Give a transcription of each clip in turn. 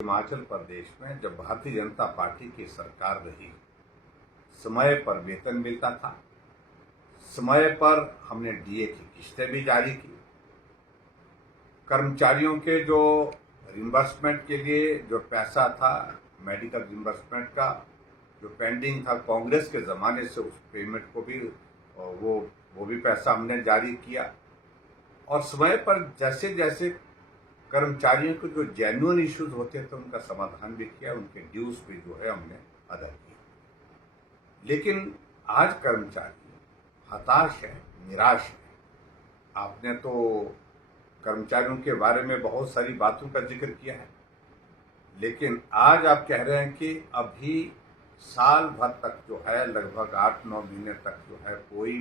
हिमाचल प्रदेश में जब भारतीय जनता पार्टी की सरकार रही, समय पर वेतन मिलता था, समय पर हमने डीए की किस्तें भी जारी की। कर्मचारियों के जो रिम्बर्समेंट के लिए जो पैसा था, मेडिकल रिम्बर्समेंट का जो पेंडिंग था, कांग्रेस के ज़माने से उस पेमेंट को भी वो भी पैसा हमने जारी किया। और समय पर जैसे जैसे कर्मचारियों को जो जेन्युइन इश्यूज होते थे उनका समाधान भी किया, उनके ड्यूज भी जो है हमने अदा किए। लेकिन आज कर्मचारी हताश है, निराश है। आपने तो कर्मचारियों के बारे में बहुत सारी बातों का जिक्र किया है, लेकिन आज आप कह रहे हैं कि अभी साल भर तक जो है, लगभग 8-9 महीने तक जो है कोई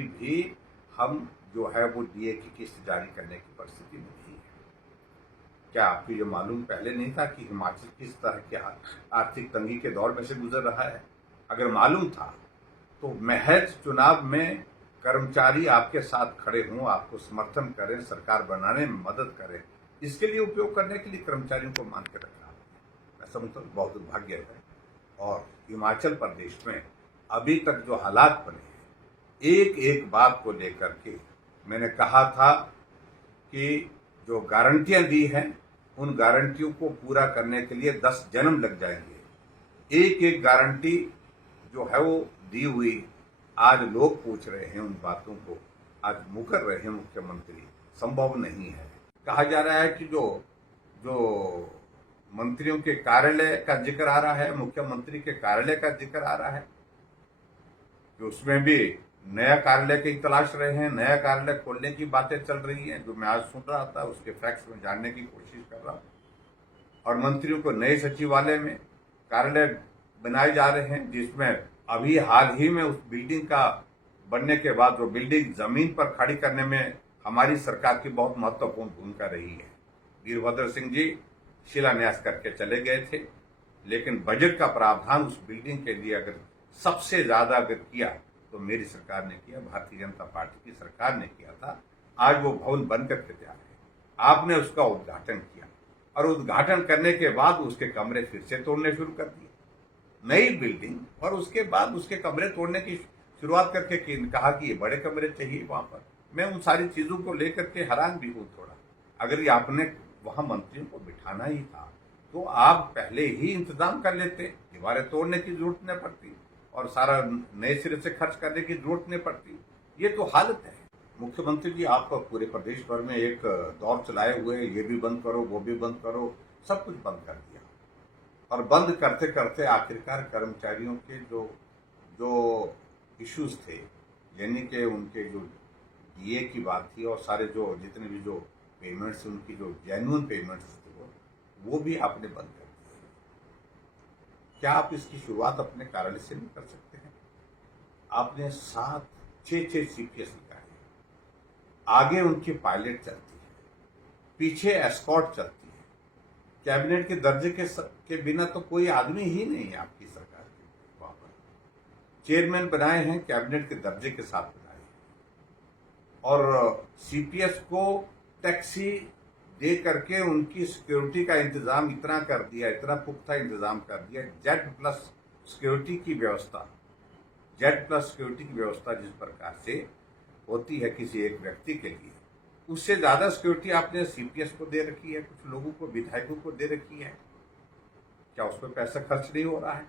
भी हम जो है वो डीए की किस्त जारी करने की परिस्थिति में नहीं है। क्या आपको ये मालूम पहले नहीं था कि हिमाचल किस तरह के आर्थिक तंगी के दौर में से गुजर रहा है? अगर मालूम था तो महज चुनाव में कर्मचारी आपके साथ खड़े हों, आपको समर्थन करें, सरकार बनाने में मदद करें, इसके लिए उपयोग करने के लिए कर्मचारियों को मान के रखना मैं समझता हूँ बहुत दुर्भाग्य है। और हिमाचल प्रदेश में अभी तक जो हालात बने हैं, एक एक बात को लेकर के मैंने कहा था कि जो गारंटियां दी हैं उन गारंटियों को पूरा करने के लिए 10 जन्म लग जाएंगे। एक एक गारंटी जो है वो दी हुई, आज लोग पूछ रहे हैं उन बातों को, आज मुकर रहे हैं मुख्यमंत्री, संभव नहीं है। कहा जा रहा है कि जो मंत्रियों के कार्यालय का जिक्र आ रहा है, मुख्यमंत्री के कार्यालय का जिक्र आ रहा है, जो उसमें भी नया कार्यालय की तलाश रहे हैं, नया कार्यालय खोलने की बातें चल रही हैं, जो मैं आज सुन रहा था, उसके फैक्ट्स में जानने की कोशिश कर रहा हूं। और मंत्रियों को नए सचिवालय में कार्यालय बनाए जा रहे हैं, जिसमें अभी हाल ही में उस बिल्डिंग का बनने के बाद जो बिल्डिंग जमीन पर खड़ी करने में हमारी सरकार की बहुत महत्वपूर्ण भूमिका रही है। वीरभद्र सिंह जी शिलान्यास करके चले गए थे, लेकिन बजट का प्रावधान उस बिल्डिंग के लिए अगर सबसे ज्यादा अगर किया तो मेरी सरकार ने किया, भारतीय जनता पार्टी की सरकार ने किया था। आज वो भवन बनकर के तैयार है, आपने उसका उद्घाटन किया और उद्घाटन करने के बाद उसके कमरे फिर से तोड़ने शुरू कर दिए, नई बिल्डिंग, और उसके बाद उसके कमरे तोड़ने की शुरुआत करके कहा कि ये बड़े कमरे चाहिए वहां पर। मैं उन सारी चीजों को लेकर के हैरान भी हूं थोड़ा। अगर ये आपने वहां मंत्रियों को बिठाना ही था तो आप पहले ही इंतजाम कर लेते, दीवारें तोड़ने की जरूरत नहीं पड़ती और सारा नए सिरे से खर्च करने की जरूरत नहीं पड़ती। ये तो हालत है। मुख्यमंत्री जी आप पूरे प्रदेश भर में एक दौर चलाए हुए, ये भी बंद करो, वो भी बंद करो, सब कुछ बंद कर दिया। और बंद करते करते आखिरकार कर्मचारियों के जो इश्यूज थे, यानी कि उनके जो डीए की बात थी और सारे जो जितने भी जो पेमेंट्स, उनकी जो जेन्युइन पेमेंट्स थे वो भी आपने बंद कर दिए। क्या आप इसकी शुरुआत अपने कार्यालय से नहीं कर सकते हैं? आपने 7-6 सीपीएस निकाले, आगे उनकी पायलट चलती है, पीछे एस्कॉर्ट चलती है। कैबिनेट के दर्जे के बिना तो कोई आदमी ही नहीं है आपकी सरकार के वहां पर। चेयरमैन बनाए हैं कैबिनेट के दर्जे के साथ बनाए हैं, और सीपीएस को टैक्सी दे करके उनकी सिक्योरिटी का इंतजाम इतना कर दिया, इतना पुख्ता इंतजाम कर दिया, जेड प्लस सिक्योरिटी की व्यवस्था जिस प्रकार से होती है किसी एक व्यक्ति के लिए, उससे ज्यादा सिक्योरिटी आपने सीपीएस को दे रखी है, कुछ लोगों को, विधायकों को दे रखी है। क्या उस पर पैसा खर्च नहीं हो रहा है?